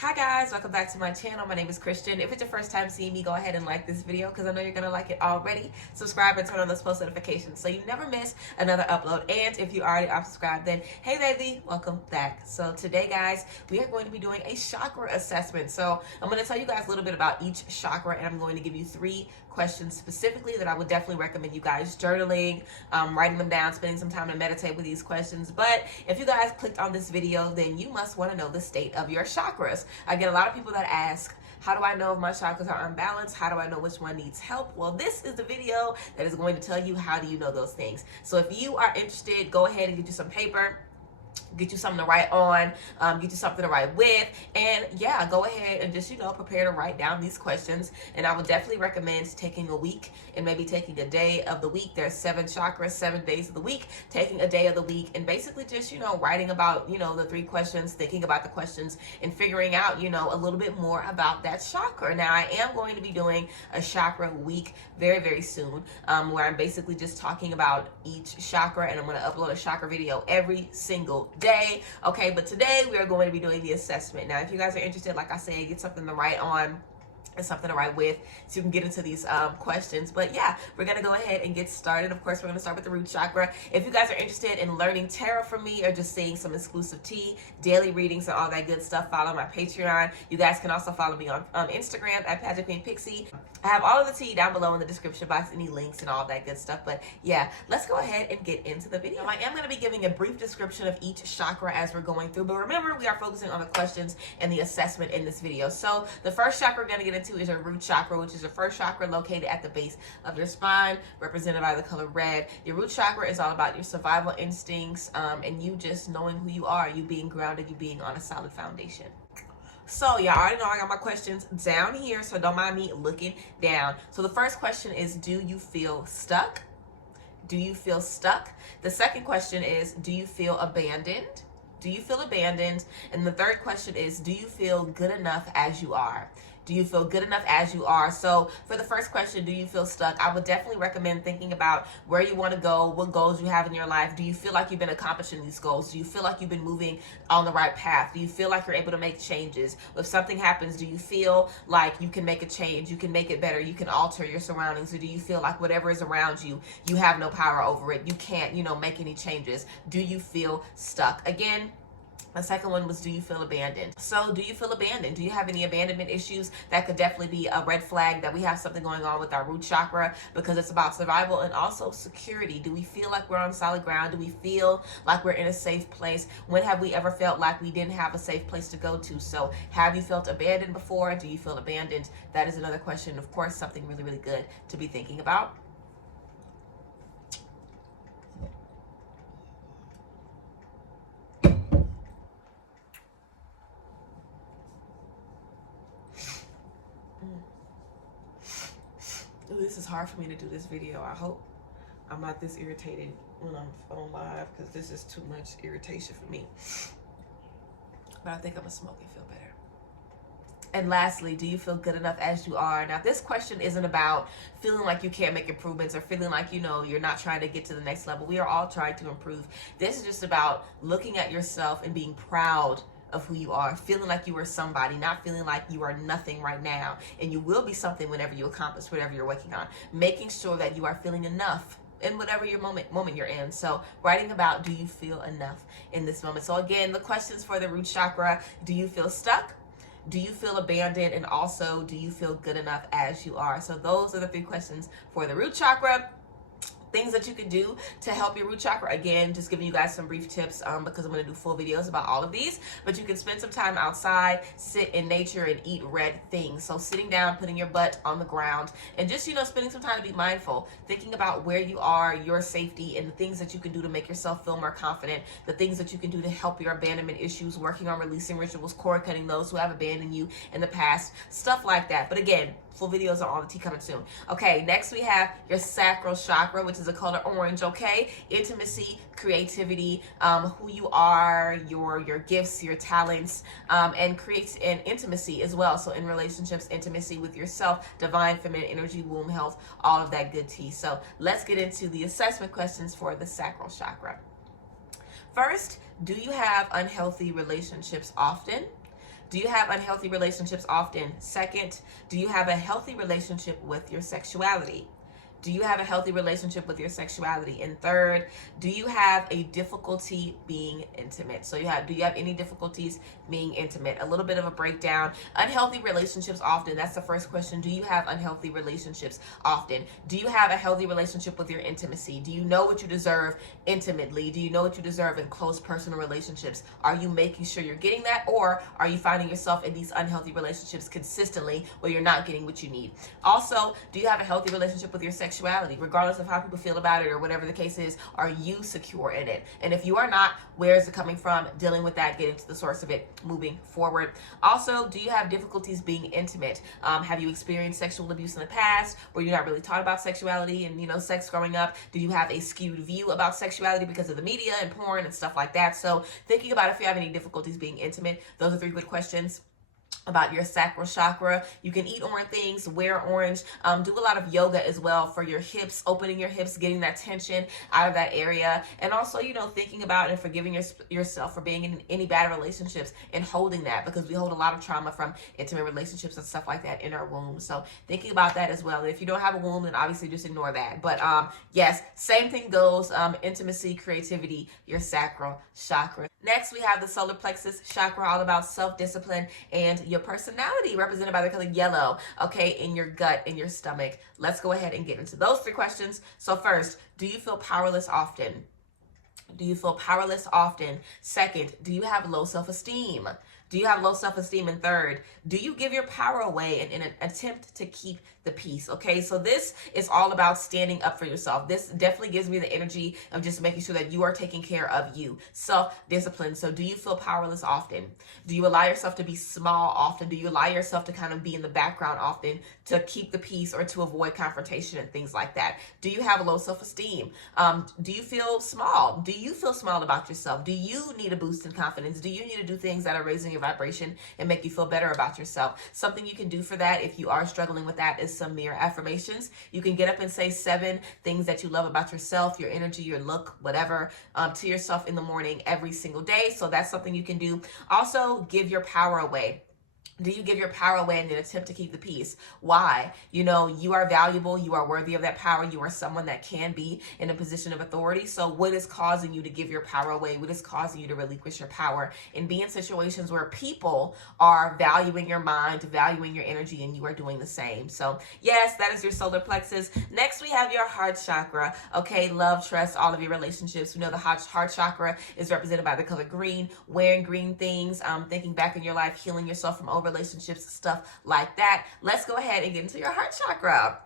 Hi guys, welcome back to my channel. My name is Christian. If it's your first time seeing me, go ahead and like this video because I know you're going to like it already. Subscribe and turn on those post notifications so you never miss another upload. And if you already are subscribed, then hey baby, welcome back. So today guys, we are going to be doing a chakra assessment. So I'm going to tell you guys a little bit about each chakra, and I'm going to give you 3 questions specifically that I would definitely recommend you guys journaling, writing them down, spending some time to meditate with these questions. But if you guys clicked on this video, then you must want to know the state of your chakras. I get a lot of people that ask, how do I know if my chakras are unbalanced? How do I know which one needs help? Well, this is the video that is going to tell you how do you know those things. So if you are interested, go ahead and get you some paper, get you something to write on, get you something to write with, and yeah, go ahead and just, prepare to write down these questions. And I would definitely recommend taking a week and maybe taking a day of the week. There's 7 chakras, 7 days of the week, taking a day of the week and basically just, writing about, the 3 questions, thinking about the questions and figuring out, a little bit more about that chakra. Now, I am going to be doing a chakra week very, very soon, where I'm basically just talking about each chakra, and I'm going to upload a chakra video every single day. Okay, but today we are going to be doing the assessment. Now, if you guys are interested, like I said, get something to write on and something to write with so you can get into these questions. But yeah, we're gonna go ahead and get started. Of course, we're gonna start with the root chakra. If you guys are interested in learning tarot from me or just seeing some exclusive tea, daily readings, and all that good stuff, follow my Patreon. You guys can also follow me on Instagram at Pageant Pixie. I have all of the tea down below in the description box, any links and all that good stuff. But yeah, let's go ahead and get into the video. Now, I am going to be giving a brief description of each chakra as we're going through, but remember, we are focusing on the questions and the assessment in this video. So the first chakra we're going to get into is your root chakra, which is your first chakra located at the base of your spine, represented by the color red. Your root chakra is all about your survival instincts, and you just knowing who you are, you being grounded, you being on a solid foundation. So y'all already know I got my questions down here, so don't mind me looking down. So the first question is, do you feel stuck? Do you feel stuck? The second question is, do you feel abandoned? Do you feel abandoned? And the third question is, do you feel good enough as you are? Do you feel good enough as you are? So for the first question, do you feel stuck? I would definitely recommend thinking about where you want to go, what goals you have in your life. Do you feel like you've been accomplishing these goals? Do you feel like you've been moving on the right path? Do you feel like you're able to make changes? If something happens, do you feel like you can make a change? You can make it better. You can alter your surroundings. Or do you feel like whatever is around you, you have no power over it? You can't, make any changes. Do you feel stuck? Again, the second one was, do you feel abandoned? So do you feel abandoned? Do you have any abandonment issues? That could definitely be a red flag that we have something going on with our root chakra, because it's about survival and also security. Do we feel like we're on solid ground? Do we feel like we're in a safe place? When have we ever felt like we didn't have a safe place to go to? So have you felt abandoned before? Do you feel abandoned? That is another question. Of course, something really, really good to be thinking about. This is hard for me to do this video. I hope I'm not this irritated when I'm on live, because this is too much irritation for me. But I think I'm gonna smoke and feel better. And lastly, do you feel good enough as you are? Now, this question isn't about feeling like you can't make improvements or feeling like, you're not trying to get to the next level. We are all trying to improve. This is just about looking at yourself and being proud of who you are, feeling like you are somebody, not feeling like you are nothing right now, and you will be something whenever you accomplish whatever you're working on. Making sure that you are feeling enough in whatever your moment you're in. So writing about, do you feel enough in this moment? So again, the questions for the root chakra: do you feel stuck? Do you feel abandoned? And also, do you feel good enough as you are? So those are the 3 questions for the root chakra. Things that you can do to help your root chakra. Again, just giving you guys some brief tips, because I'm going to do full videos about all of these. But you can spend some time outside, sit in nature, and eat red things. So sitting down, putting your butt on the ground, and just, spending some time to be mindful, thinking about where you are, your safety, and the things that you can do to make yourself feel more confident, the things that you can do to help your abandonment issues, working on releasing rituals, cord cutting those who have abandoned you in the past, stuff like that. But again, full videos on all the tea coming soon. Okay, next we have your sacral chakra, which is the color orange. Okay, intimacy, creativity, who you are, your gifts, your talents, and creates an intimacy as well. So in relationships, intimacy with yourself, divine feminine energy, womb health, all of that good tea. So let's get into the assessment questions for the sacral chakra. First, do you have unhealthy relationships often? do you have unhealthy relationships often? Second, do you have a healthy relationship with your sexuality? Do you have a healthy relationship with your sexuality? And third, do you have a difficulty being intimate? So do you have any difficulties being intimate? A little bit of a breakdown. Unhealthy relationships often. That's the first question. Do you have unhealthy relationships often? Do you have a healthy relationship with your intimacy? Do you know what you deserve intimately? Do you know what you deserve in close personal relationships? Are you making sure you're getting that, or are you finding yourself in these unhealthy relationships consistently where you're not getting what you need? Also, do you have a healthy relationship with your sexuality? Regardless of how people feel about it or whatever the case is, are you secure in it? And if you are not, where is it coming from? Dealing with that, getting to the source of it, moving forward. Also, do you have difficulties being intimate? Have you experienced sexual abuse in the past? Were you not really taught about sexuality and, sex growing up? Do you have a skewed view about sexuality because of the media and porn and stuff like that? So thinking about if you have any difficulties being intimate, those are 3 good questions about your sacral chakra. You can eat orange things, wear orange, do a lot of yoga as well for your hips, opening your hips, getting that tension out of that area. And also, thinking about and forgiving yourself for being in any bad relationships and holding that, because we hold a lot of trauma from intimate relationships and stuff like that in our womb. So thinking about that as well. And if you don't have a womb, then obviously just ignore that. But yes, same thing goes, intimacy, creativity, your sacral chakra. Next, we have the solar plexus chakra, all about self-discipline and your personality, represented by the color yellow, okay, in your gut, in your stomach. Let's go ahead and get into those 3 questions. So first, do you feel powerless often? Do you feel powerless often? Second, do you have low self-esteem? Do you have low self-esteem? And third, do you give your power away in an attempt to keep the peace? Okay, so this is all about standing up for yourself. This definitely gives me the energy of just making sure that you are taking care of you. Self-discipline. So do you feel powerless often? Do you allow yourself to be small often? Do you allow yourself to kind of be in the background often to keep the peace or to avoid confrontation and things like that? Do you have low self-esteem? Do you feel small? Do you feel small about yourself? Do you need a boost in confidence? Do you need to do things that are raising your vibration and make you feel better about yourself? Something you can do for that, if you are struggling with that, is some mirror affirmations. You can get up and say 7 things that you love about yourself, your energy, your look, whatever, to yourself in the morning every single day. So that's something you can do. Also, give your power away. Do you give your power away in an attempt to keep the peace? Why? You are valuable. You are worthy of that power. You are someone that can be in a position of authority. So what is causing you to give your power away? What is causing you to relinquish your power and be in situations where people are valuing your mind, valuing your energy, and you are doing the same? So yes, that is your solar plexus. Next, we have your heart chakra. Okay, love, trust, all of your relationships. We know the heart chakra is represented by the color green, wearing green things, thinking back in your life, healing yourself from relationships, stuff like that. Let's go ahead and get into your heart chakra.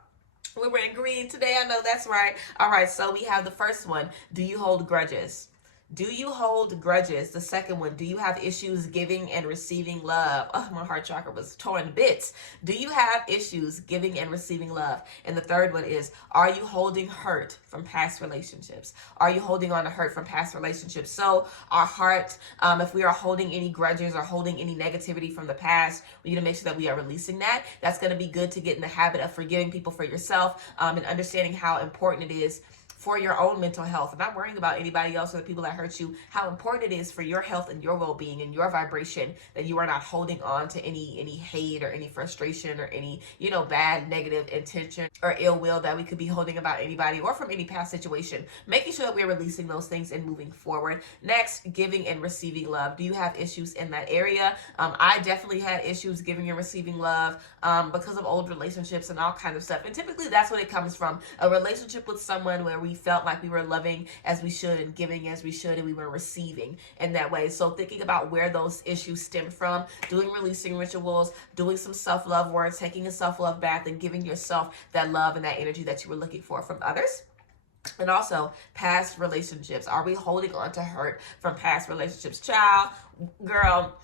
We're wearing green today. I know that's right. All right, so we have the first one. Do you hold grudges? Do you hold grudges? The second one, do you have issues giving and receiving love? Oh, my heart chakra was torn to bits. Do you have issues giving and receiving love? And the third one is, are you holding hurt from past relationships? Are you holding on to hurt from past relationships? So our heart, if we are holding any grudges or holding any negativity from the past, we need to make sure that we are releasing that. That's going to be good to get in the habit of forgiving people for yourself, and understanding how important it is for your own mental health, and not worrying about anybody else or the people that hurt you, how important it is for your health and your well-being and your vibration that you are not holding on to any hate or any frustration or any, bad negative intention or ill will that we could be holding about anybody or from any past situation. Making sure that we're releasing those things and moving forward. Next, giving and receiving love. Do you have issues in that area? I definitely had issues giving and receiving love because of old relationships and all kinds of stuff. And typically that's what it comes from. A relationship with someone where we felt like we were loving as we should and giving as we should, and we were receiving in that way. So thinking about where those issues stem from, doing releasing rituals, doing some self-love work, taking a self-love bath, and giving yourself that love and that energy that you were looking for from others. And also past relationships. Are we holding on to hurt from past relationships? Child, girl,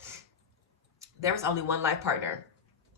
there was only one life partner.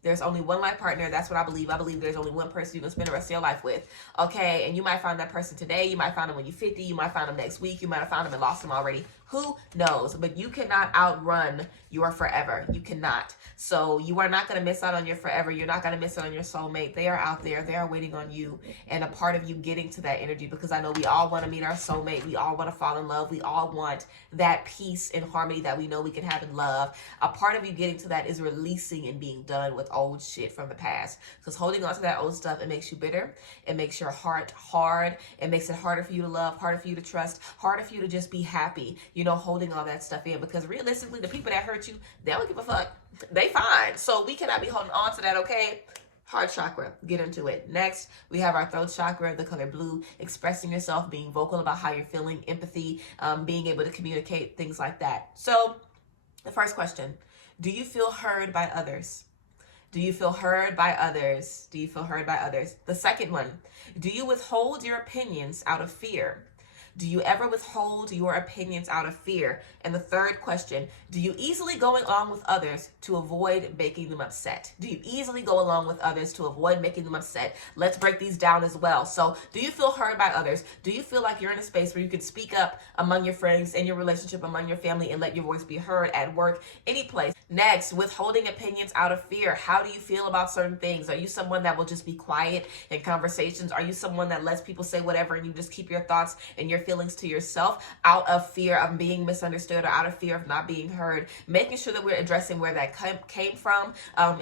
There's only one life partner. That's what I believe. I believe there's only one person you're going to spend the rest of your life with. Okay, and you might find that person today. You might find them when you're 50. You might find them next week. You might have found them and lost them already. Who knows? But you cannot outrun your forever. You cannot. So you are not going to miss out on your forever. You're not going to miss out on your soulmate. They are out there. They are waiting on you. And a part of you getting to that energy, because I know we all want to meet our soulmate. We all want to fall in love. We all want that peace and harmony that we know we can have in love. A part of you getting to that is releasing and being done with old shit from the past. Because holding on to that old stuff, it makes you bitter. It makes your heart hard. It makes it harder for you to love, harder for you to trust, harder for you to just be happy, you know, holding all that stuff in. Because realistically, the people that hurt you, they don't give a fuck. They fine. So we cannot be holding on to that, okay? Heart chakra, get into it. Next, we have our throat chakra, the color blue, expressing yourself, being vocal about how you're feeling, empathy, being able to communicate, things like that. So the first question, do you feel heard by others? Do you feel heard by others? Do you feel heard by others? The second one, do you withhold your opinions out of fear? Do you ever withhold your opinions out of fear? And the third question, do you easily go along with others to avoid making them upset? Do you easily go along with others to avoid making them upset? Let's break these down as well. So do you feel heard by others? Do you feel like you're in a space where you can speak up among your friends, in your relationship, among your family, and let your voice be heard at work, any place? Next, withholding opinions out of fear. How do you feel about certain things? Are you someone that will just be quiet in conversations? Are you someone that lets people say whatever and you just keep your thoughts and your feelings to yourself out of fear of being misunderstood or out of fear of not being heard? Making sure that we're addressing where that came from.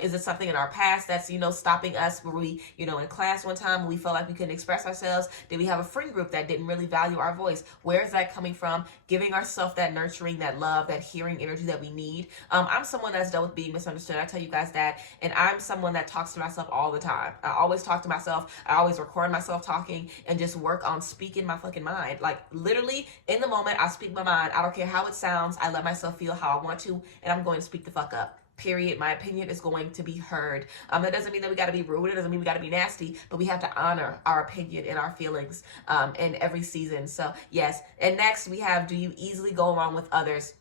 Is it something in our past that's, you know, stopping us? Were we, you know, in class one time we felt like we couldn't express ourselves? Did we have a friend group that didn't really value our voice? Where is that coming from? Giving ourselves that nurturing, that love, that hearing energy that we need. I'm someone that's dealt with being misunderstood. I tell you guys that. And I'm someone that talks to myself all the time. I always talk to myself. I always record myself talking and just work on speaking my fucking mind. Like literally in the moment, I speak my mind. I don't care how it sounds. I let myself feel how I want to, and I'm going to speak the fuck up. Period. My opinion is going to be heard. That doesn't mean that we got to be rude. It doesn't mean we got to be nasty, but we have to honor our opinion and our feelings in every season. So yes. And next we have, do you easily go along with others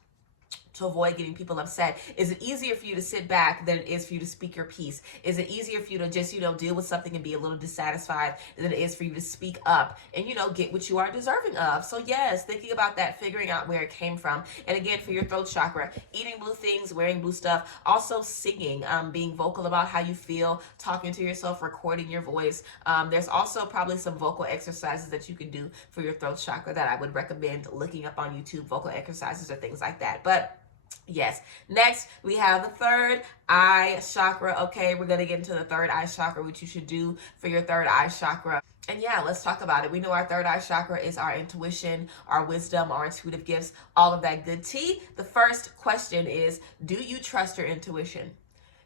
to avoid getting people upset? Is it easier for you to sit back than it is for you to speak your piece? Is it easier for you to just, you know, deal with something and be a little dissatisfied than it is for you to speak up and, you know, get what you are deserving of? So yes, thinking about that, figuring out where it came from. And again, for your throat chakra, eating blue things, wearing blue stuff, also singing, being vocal about how you feel, talking to yourself, recording your voice. There's also probably some vocal exercises that you can do for your throat chakra that I would recommend looking up on YouTube, vocal exercises or things like that. But yes. Next, we have the third eye chakra. Okay, we're going to get into the third eye chakra, which you should do for your third eye chakra. And yeah, let's talk about it. We know our third eye chakra is our intuition, our wisdom, our intuitive gifts, all of that good tea. The first question is, do you trust your intuition?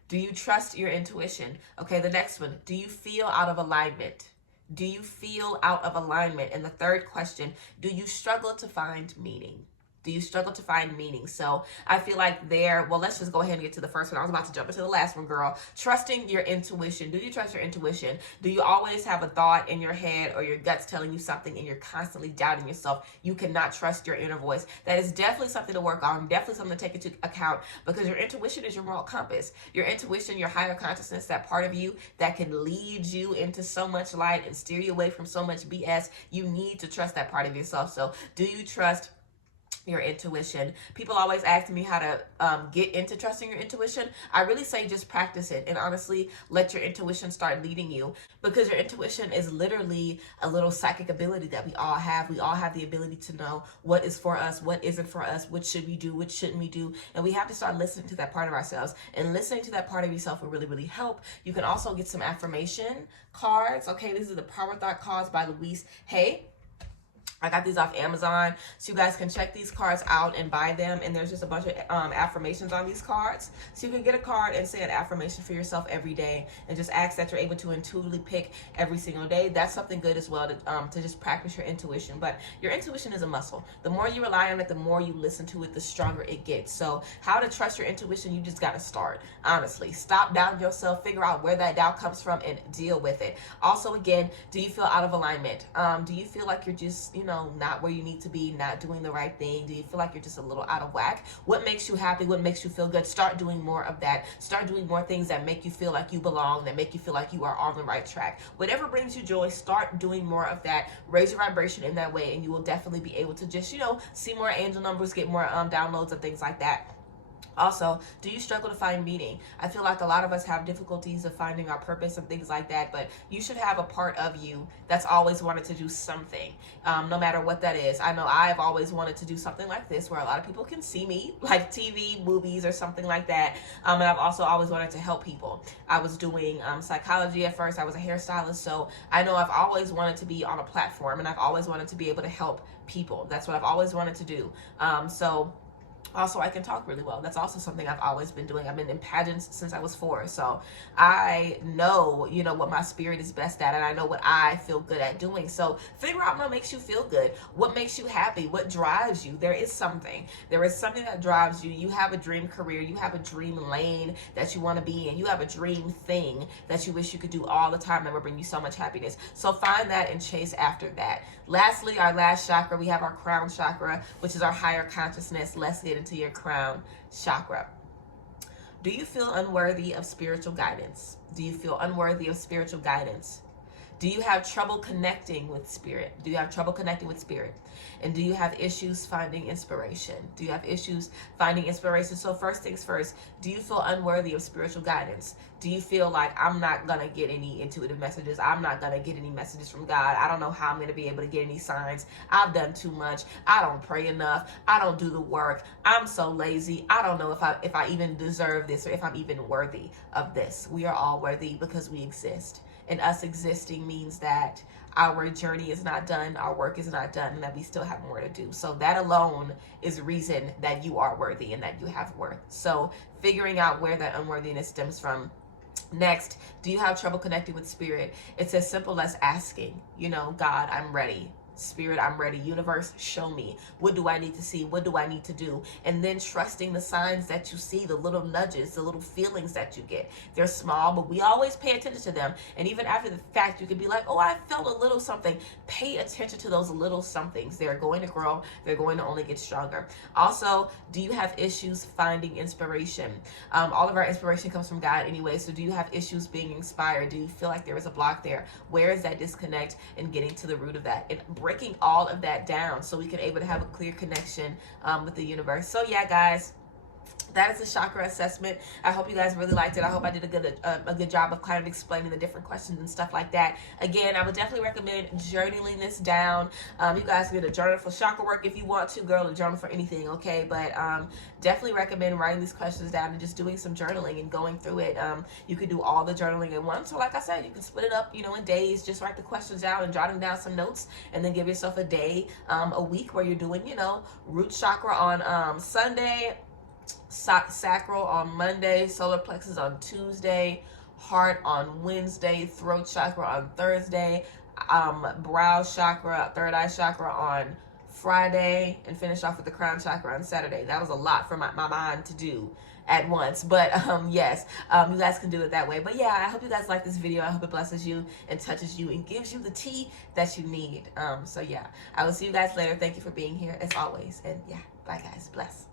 Do you trust your intuition? Okay, the next one, do you feel out of alignment? Do you feel out of alignment? And the third question, do you struggle to find meaning? Do you struggle to find meaning? So I feel like well, let's just go ahead and get to the first one. I was about to jump into the last one, girl. Trusting your intuition. Do you trust your intuition? Do you always have a thought in your head or your gut's telling you something and you're constantly doubting yourself? You cannot trust your inner voice. That is definitely something to work on, definitely something to take into account, because your intuition is your moral compass. Your intuition, your higher consciousness, that part of you that can lead you into so much light and steer you away from so much BS. You need to trust that part of yourself. So do you trust your intuition? People always ask me how to get into trusting your intuition. I really say just practice it, and honestly let your intuition start leading you, because your intuition is literally a little psychic ability that we all have. We all have the ability to know what is for us, what isn't for us, what should we do, what shouldn't we do, and we have to start listening to that part of ourselves. And listening to that part of yourself will really, really help. You can also get some affirmation cards. Okay, this is the Power Thought cards by Louise Hay. I got these off Amazon, so you guys can check these cards out and buy them. And there's just a bunch of affirmations on these cards. So you can get a card and say an affirmation for yourself every day, and just ask that you're able to intuitively pick every single day. That's something good as well to just practice your intuition. But your intuition is a muscle. The more you rely on it, the more you listen to it, the stronger it gets. So how to trust your intuition, you just got to start. Honestly, stop doubting yourself, figure out where that doubt comes from, and deal with it. Also, again, do you feel out of alignment? Do you feel like you're just, know, not where you need to be, not doing the right thing? Do you feel like you're just a little out of whack? What makes you happy? What makes you feel good? Start doing more of that. Start doing more things that make you feel like you belong, that make you feel like you are on the right track. Whatever brings you joy, start doing more of that. Raise your vibration in that way, and you will definitely be able to just, you know, see more angel numbers, get more downloads and things like that. Also, do you struggle to find meaning? I feel like a lot of us have difficulties of finding our purpose and things like that, but you should have a part of you that's always wanted to do something, no matter what that is. I know I've always wanted to do something like this where a lot of people can see me, like TV, movies, or something like that. And I've also always wanted to help people. I was doing psychology at first. I was a hairstylist, so I know I've always wanted to be on a platform, and I've always wanted to be able to help people. That's what I've always wanted to do. Also, I can talk really well. That's also something I've always been doing. I've been in pageants since I was 4. So I know, you know, what my spirit is best at, and I know what I feel good at doing. So figure out what makes you feel good. What makes you happy? What drives you? There is something. There is something that drives you. You have a dream career. You have a dream lane that you want to be in. You have a dream thing that you wish you could do all the time that will bring you so much happiness. So find that and chase after that. Lastly, our last chakra, we have our crown chakra, which is our higher consciousness. Let's get into your crown chakra. Do you feel unworthy of spiritual guidance? Do you feel unworthy of spiritual guidance? Do you have trouble connecting with spirit? Do you have trouble connecting with spirit? And do you have issues finding inspiration? Do you have issues finding inspiration? So first things first, do you feel unworthy of spiritual guidance? Do you feel like I'm not going to get any intuitive messages? I'm not going to get any messages from God. I don't know how I'm going to be able to get any signs. I've done too much. I don't pray enough. I don't do the work. I'm so lazy. I don't know if I even deserve this or if I'm even worthy of this. We are all worthy because we exist. And us existing means that our journey is not done, our work is not done, and that we still have more to do. So that alone is reason that you are worthy and that you have worth. So figuring out where that unworthiness stems from. Next, do you have trouble connecting with spirit? It's as simple as asking, you know, God, I'm ready. Spirit, I'm ready. Universe, show me. What do I need to see? What do I need to do? And then trusting the signs that you see, the little nudges, the little feelings that you get. They're small, but we always pay attention to them. And even after the fact, you can be like, oh, I felt a little something. Pay attention to those little somethings. They're going to grow. They're going to only get stronger. Also, do you have issues finding inspiration? All of our inspiration comes from God anyway. So do you have issues being inspired? Do you feel like there is a block there? Where is that disconnect? And getting to the root of that. And breaking all of that down so we can able to have a clear connection with the universe. So yeah, guys, that is the chakra assessment. I hope you guys really liked it. I hope I did a good job of kind of explaining the different questions and stuff like that. Again, I would definitely recommend journaling this down. You guys can get a journal for chakra work if you want to, girl, a journal for anything, okay? But definitely recommend writing these questions down and just doing some journaling and going through it. You could do all the journaling at once, or like I said, you can split it up, you know, in days. Just write the questions down and jotting down some notes, and then give yourself a day, a week where you're doing, you know, root chakra on Sunday, sacral on Monday, solar plexus on Tuesday, heart on Wednesday, throat chakra on Thursday, brow chakra, third eye chakra on Friday, and finish off with the crown chakra on Saturday. That was a lot for my mind to do at once, but yes, you guys can do it that way. But yeah, I hope you guys like this video. I hope it blesses you and touches you and gives you the tea that you need. So yeah, I will see you guys later. Thank you for being here as always, and yeah, bye guys, bless.